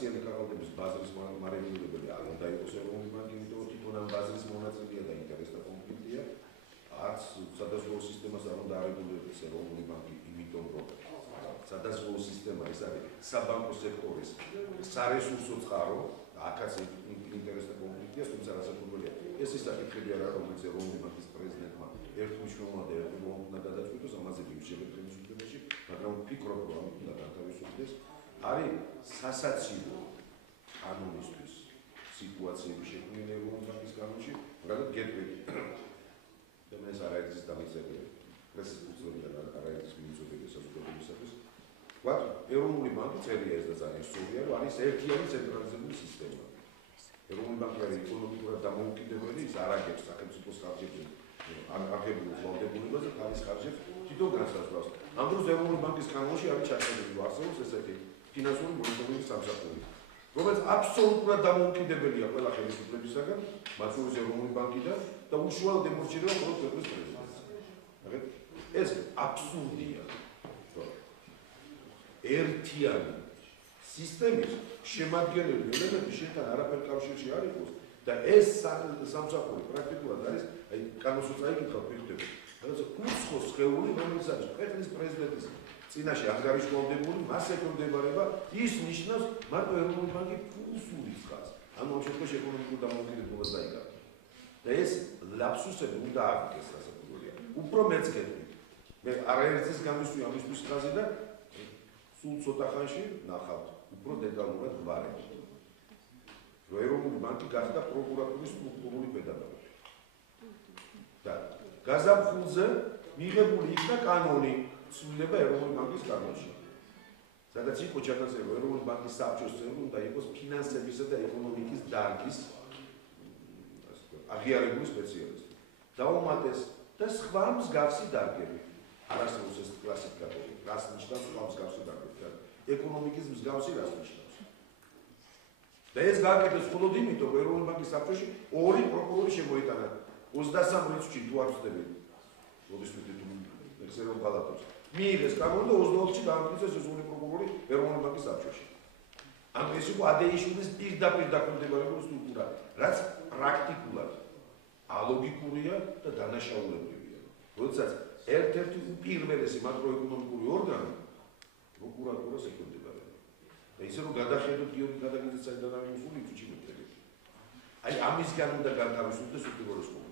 გასციანი ქაღალდების ბაზრის მარეგულირებელი არ უნდა იყოს ეროვნული ბანკი, იმიტომ რომ თვითონ ამ ბაზრის მონაწილეა და ინტერესთა კონფლიქტია. არც სადაზღვევო სისტემას არ უნდა არეგულირდეს ეროვნული ბანკი, იმიტომ რომ სადაზღვევო სისტემა ეს არის საბანკო სექტორის სარესურსო წყარო, აქაც ინტერესთა კონფლიქტია, თუმცა რასაკვირველია, ეს ის საკითხები არა, რომელიც ეროვნული ბანკის პრეზიდენტმა ერთმნიშვნელოვნად და ერთგულოვანად უნდა გადაწყვიტოს, ამაზე მივშევეთ ხელისუფლებაში, მაგრამ ვფიქრობ, რომ ამით უნდა განთავისუფლდეს. არის სასაცილო კანონისთვის სიტუაციები შექმნილი ეროვნული ბანკის კანონში, მაგრამ გეტყვით და მე ეს არაერთის დამიცებული პრესის ფუნქციებიდან არაერთის მიუწოდები საზოგადოებისათვის. ვთქვათ, ეროვნული ბანკი წერია ეს და ძალიან სწორია, რომ არის ერთიანი ცენტრალიზებული სისტემა. ეროვნული ბანკი არის ეკონომიკურად დამოუკიდებელი, ის არ აგებს სახელმწიფოს ხარჯებზე, აღებულ ვალდებულებას და თავის ხარჯებს თვითონ განსაზღვრავს. ამ დროს ეროვნული ბანკის კანონში არის ჩაწერილი, რომ არსებობს ესეთი ფინანსური მონიტორინგის სამსახური, რომელიც აბსოლუტურად დამოუკიდებელია ყველა ხელისუფლებისაგან, მათ შორის ეროვნული ბანკიდან და უშუალოდ ემორჩილება მხოლოდ ქვეყნის პრეზიდენტს. ეს აბსურდია. ერთიანი სისტემის შემადგენელი ელემენტი შენთან არაფერ კავშირში არ იყოს და ეს სამსახური პრაქტიკულად არის, აი კანონს წაიკითხავ ფიქრობ, რაღაცა უცხო სხეული, რომელიც არის ქვეყნის პრეზიდენტის წინაშე ანგარიშვალდებული, მას ექვემდებარება, ის ნიშნავს მარტო ეროვნული ბანკი ფულს ურიცხავს. ანუ ამ შემთხვევაში ეკონომიკურ დამოუკიდებლობას დაიკარგა. და ეს ლაფსუსები უნდა აღიქეს, რასაკვირველია. უფრო მეც გეტყვით. მე არაერთის გამოსვი ამისთვის ხაზი და სულ ცოტა ხანში ნახავთ უფრო დეტალურად გვარებს. რომ ეროვნული ბანკი გახდა პროკურატურის სტრუქტურული პედაგოგი. და გაზაფხულზე მიღებული იქნა კანონი ცვლილება ეროვნული ბანკის კანონში. სადაც იყო ჩატარებული, რომ ეროვნული ბანკის საბჭოს წევრი უნდა იყოს ფინანსებისა და ეკონომიკის დარგის აღიარებული სპეციალისტი. დაუმატეს და სხვა მსგავსი დარგები. არ არსებობს ეს კლასიფიკატორი, რას ნიშნავს სხვა მსგავსი დარგები. ეკონომიკის მსგავსი რას ნიშნავს. და ეს გააკეთეს მხოლოდ იმიტომ, რომ ეროვნული ბანკის საბჭოში ორი პროკურორი შემოიტანა 23 რიცხვში თუ არ ვცდები. როდის ვიდით ექსერონ პალატოს. მიიღეს კანონი და 24-ში დაამტკიცეს ეს ორი პროკურორი ეროვნული ბანკის საბჭოში. ანუ ეს იყო ადეიშვილის პირდაპირ დაქვემდებარებული სტრუქტურა, რაც პრაქტიკულად ალოგიკურია და დანაშაულებრივია. როდესაც ერთ-ერთი უპირველესი მაკროეკონომიკური ორგანო პროკურატურას ექვემდებარება. და ისე რომ გადახედოთ გიორგი გადაგიძეს საერთოდ ამ ინსულინს უჩინებთ. აი ამისგან უნდა განთავისუფლდეს უპირველეს ყოვლისა.